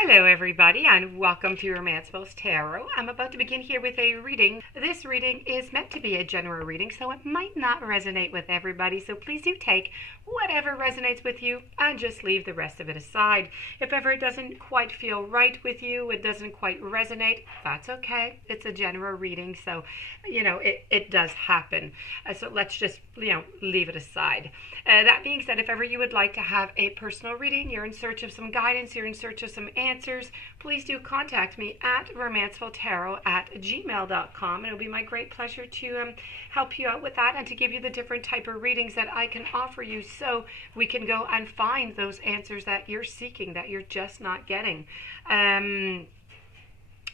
Hello, everybody, and welcome to Romanceville's Tarot. I'm about to begin here with a reading. This reading is meant to be a general reading, so it might not resonate with everybody, so please do take whatever resonates with you and just leave the rest of it aside. If ever it doesn't quite feel right with you, it doesn't quite resonate, that's okay. It's a general reading, so, it does happen. So let's just, leave it aside. That being said, if ever you would like to have a personal reading, you're in search of some guidance, you're in search of some answers, please do contact me at romancevilletaro@gmail.com, and it'll be my great pleasure to help you out with that and to give you the different type of readings that I can offer you so we can go and find those answers that you're seeking, that you're just not getting.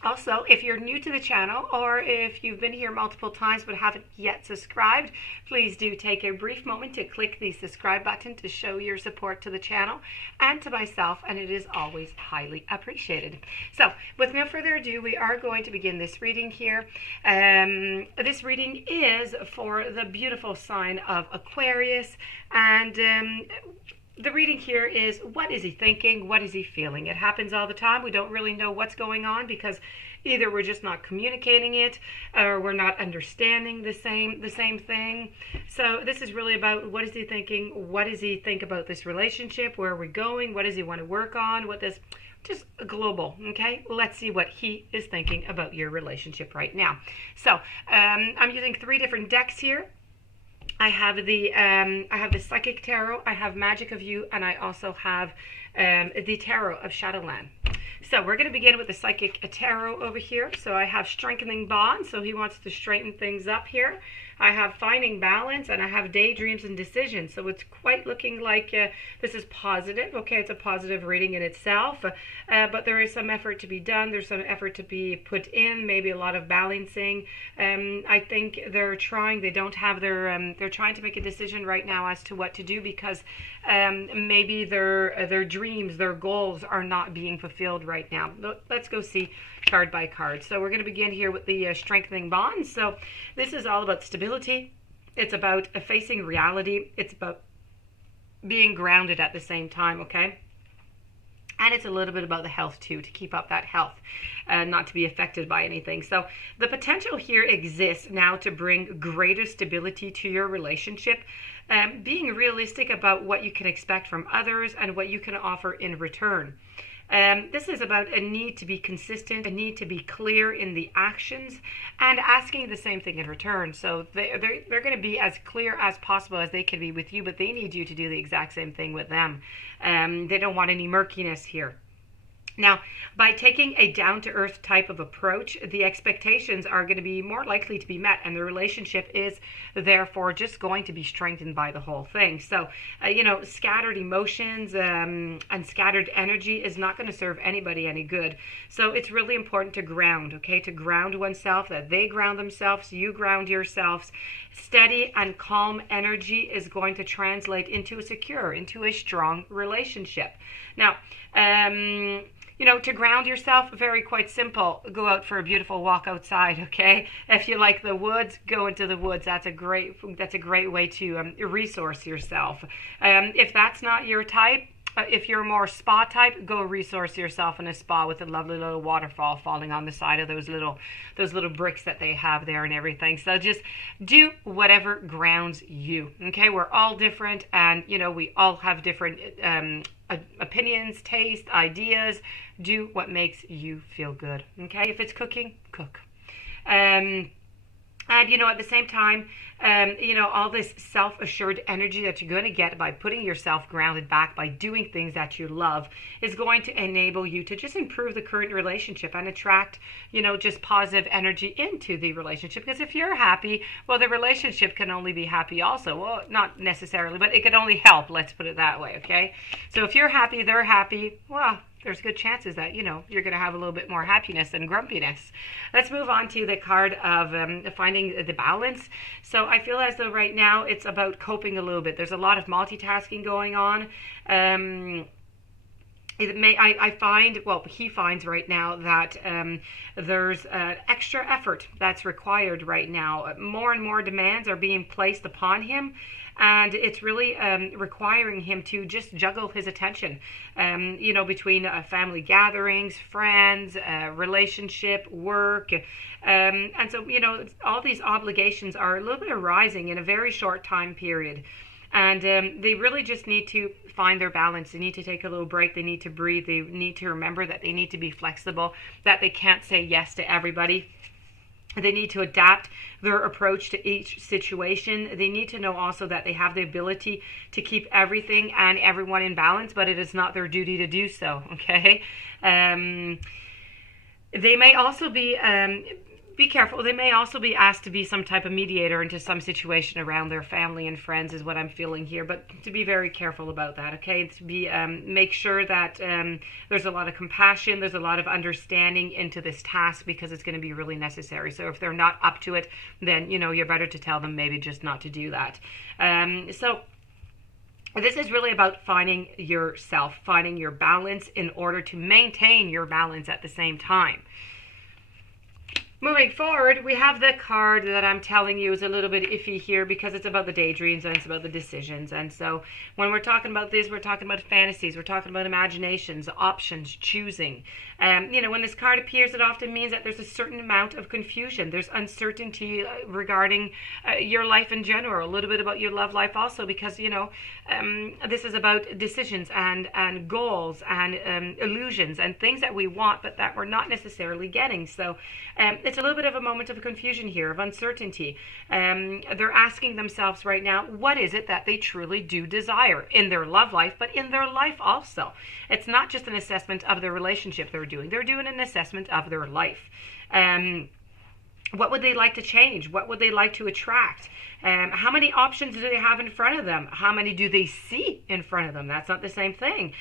Also, if you're new to the channel or if you've been here multiple times but haven't yet subscribed, please do take a brief moment to click the subscribe button to show your support to the channel and to myself, and it is always highly appreciated. So, with no further ado, we are going to begin this reading here. This reading is for the beautiful sign of Aquarius, and the reading here is, what is he thinking? What is he feeling? It happens all the time. We don't really know what's going on because either we're just not communicating it or we're not understanding the same thing. So this is really about, what is he thinking? What does he think about this relationship? Where are we going? What does he want to work on? What does, just global, okay? Let's see what he is thinking about your relationship right now. So I'm using 3 different decks here. I have the Psychic Tarot, I have Magic of You, and I also have the Tarot of Shadowland. So we're going to begin with the Psychic Tarot over here. So I have Strengthening Bond, so he wants to straighten things up here. I have Finding Balance, and I have Daydreams and Decisions. So it's quite looking like this is positive. Okay, it's a positive reading in itself, but there is some effort to be done. There's some effort to be put in, maybe a lot of balancing. I think they're trying. They don't have their. They're trying to make a decision right now as to what to do because maybe their dreams, their goals are not being fulfilled right now. Let's go see card by card. So we're going to begin here with the Strengthening Bond. So this is all about stability. It's about facing reality. It's about being grounded at the same time, okay? And it's a little bit about the health too, to keep up that health, not to be affected by anything. So the potential here exists now to bring greater stability to your relationship, being realistic about what you can expect from others and what you can offer in return. This is about a need to be consistent, a need to be clear in the actions, and asking the same thing in return. So they're going to be as clear as possible as they can be with you, but they need you to do the exact same thing with them. They don't want any murkiness here. Now, by taking a down-to-earth type of approach, the expectations are going to be more likely to be met, and the relationship is therefore just going to be strengthened by the whole thing. So, scattered emotions and scattered energy is not going to serve anybody any good. So it's really important to ground, okay? To ground oneself, that they ground themselves, you ground yourselves. Steady and calm energy is going to translate into a secure, into a strong relationship. Now, to ground yourself, very quite simple. Go out for a beautiful walk outside, okay? If you like the woods, go into the woods. That's a great way to resource yourself. If that's not your type, if you're more spa type, go resource yourself in a spa with a lovely little waterfall falling on the side of those little bricks that they have there and everything. So just do whatever grounds you. Okay, we're all different, and we all have different opinions, taste, ideas. Do what makes you feel good. Okay, if it's cooking, cook. And at the same time, all this self-assured energy that you're going to get by putting yourself grounded back, by doing things that you love, is going to enable you to just improve the current relationship and attract, just positive energy into the relationship. Because if you're happy, well, the relationship can only be happy also. Well, not necessarily, but it can only help. Let's put it that way, okay? So if you're happy, they're happy, well, there's good chances that, you're going to have a little bit more happiness than grumpiness. Let's move on to the card of finding the balance. So I feel as though right now it's about coping a little bit. There's a lot of multitasking going on. He finds right now that there's extra effort that's required right now. More and more demands are being placed upon him. and it's really requiring him to just juggle his attention, between family gatherings, friends, relationship, work, and so all these obligations are a little bit arising in a very short time period. And they really just need to find their balance. They need to take a little break. They need to breathe. They need to remember that they need to be flexible, that they can't say yes to everybody. They need to adapt their approach to each situation. They need to know also that they have the ability to keep everything and everyone in balance, but it is not their duty to do so, okay? They may also be careful. They may also be asked to be some type of mediator into some situation around their family and friends is what I'm feeling here, but to be very careful about that, okay? To be make sure that there's a lot of compassion, there's a lot of understanding into this task, because it's going to be really necessary. So if they're not up to it, then you're better to tell them maybe just not to do that. So this is really about finding yourself, finding your balance in order to maintain your balance at the same time. Moving forward, we have the card that I'm telling you is a little bit iffy here, because it's about the daydreams and it's about the decisions. And so when we're talking about this, we're talking about fantasies, we're talking about imaginations, options, choosing. When this card appears, it often means that there's a certain amount of confusion. There's uncertainty regarding your life in general, a little bit about your love life also, because, this is about decisions and goals and illusions and things that we want, but that we're not necessarily getting. So it's a little bit of a moment of confusion here, of uncertainty. They're asking themselves right now, what is it that they truly do desire in their love life, but in their life also. It's not just an assessment of the relationship they're doing an assessment of their life. What would they like to change? What would they like to attract? How many options do they have in front of them? How many do they see in front of them? That's not the same thing.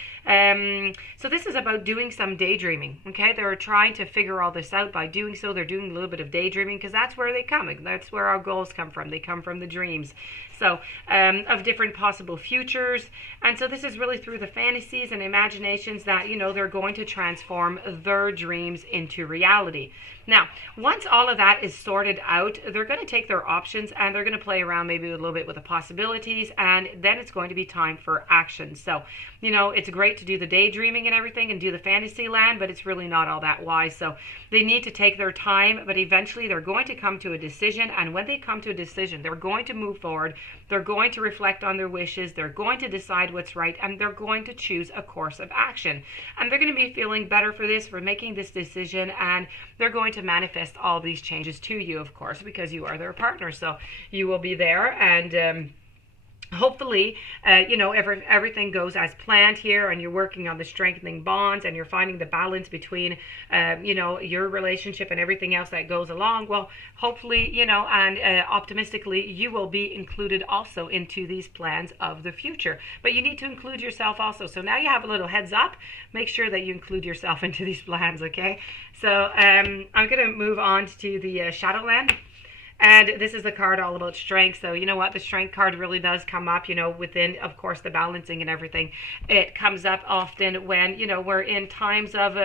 So this is about doing some daydreaming, okay? They're trying to figure all this out. By doing so, they're doing a little bit of daydreaming, because that's where they come. That's where our goals come from. They come from the dreams. So of different possible futures. And so this is really through the fantasies and imaginations that, they're going to transform their dreams into reality. Now, once all of that is sorted out, they're going to take their options and they're going to play around maybe a little bit with the possibilities, and then it's going to be time for action. So, it's great to do the daydreaming and everything and do the fantasy land, but it's really not all that wise. So they need to take their time, but eventually they're going to come to a decision, and when they come to a decision, they're going to move forward, they're going to reflect on their wishes, they're going to decide what's right, and they're going to choose a course of action. And they're going to be feeling better for making this decision, and they're going to manifest all these changes to you, of course, because you are their partner. So you will be there, and hopefully, everything goes as planned here, and you're working on the strengthening bonds, and you're finding the balance between, your relationship and everything else that goes along. Well, hopefully, and optimistically, you will be included also into these plans of the future. But you need to include yourself also. So now you have a little heads up. Make sure that you include yourself into these plans, okay? So I'm going to move on to the Shadowland. And this is the card all about strength. So you know what? The strength card really does come up, within, of course, the balancing and everything. It comes up often when, we're in times of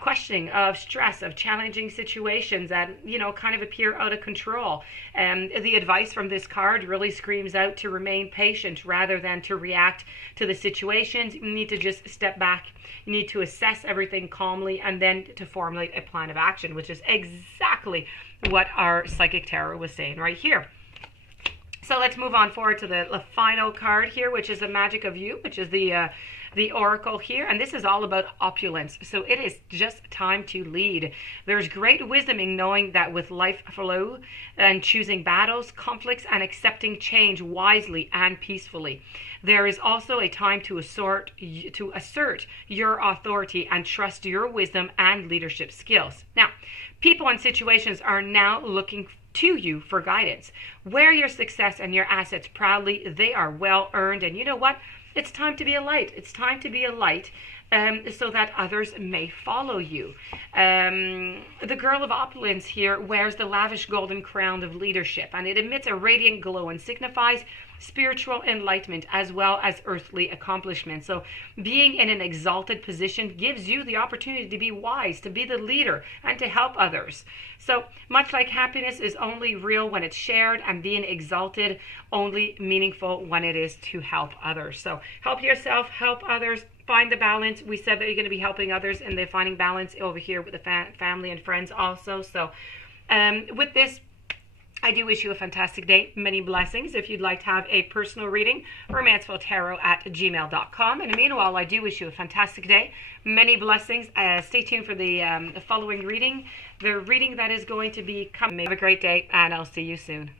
questioning, of stress, of challenging situations that, kind of appear out of control. The advice from this card really screams out to remain patient rather than to react to the situations. You need to just step back. You need to assess everything calmly and then to formulate a plan of action, which is exactly what our psychic tarot was saying right here. So let's move on forward to the final card here, which is the Magic of You, which is the oracle here, and this is all about opulence. So it is just time to lead. There's great wisdom in knowing that with life flow and choosing battles, conflicts, and accepting change wisely and peacefully. There is also a time to assert your authority and trust your wisdom and leadership skills. Now, people and situations are now looking to you for guidance. Wear your success and your assets proudly. They are well earned. And you know what? It's time to be a light. It's time to be a light so that others may follow you. The girl of opulence here wears the lavish golden crown of leadership, and it emits a radiant glow and signifies spiritual enlightenment as well as earthly accomplishment. So being in an exalted position gives you the opportunity to be wise, to be the leader, and to help others. So much like happiness is only real when it's shared, and being exalted only meaningful when it is to help others. So help yourself, help others, find the balance. We said that you're going to be helping others, and they're finding balance over here with the family and friends also. So with this, I do wish you a fantastic day. Many blessings. If you'd like to have a personal reading, romancefulltarot@gmail.com. And meanwhile, I do wish you a fantastic day. Many blessings. Stay tuned for the following reading, the reading that is going to be coming. Have a great day, and I'll see you soon.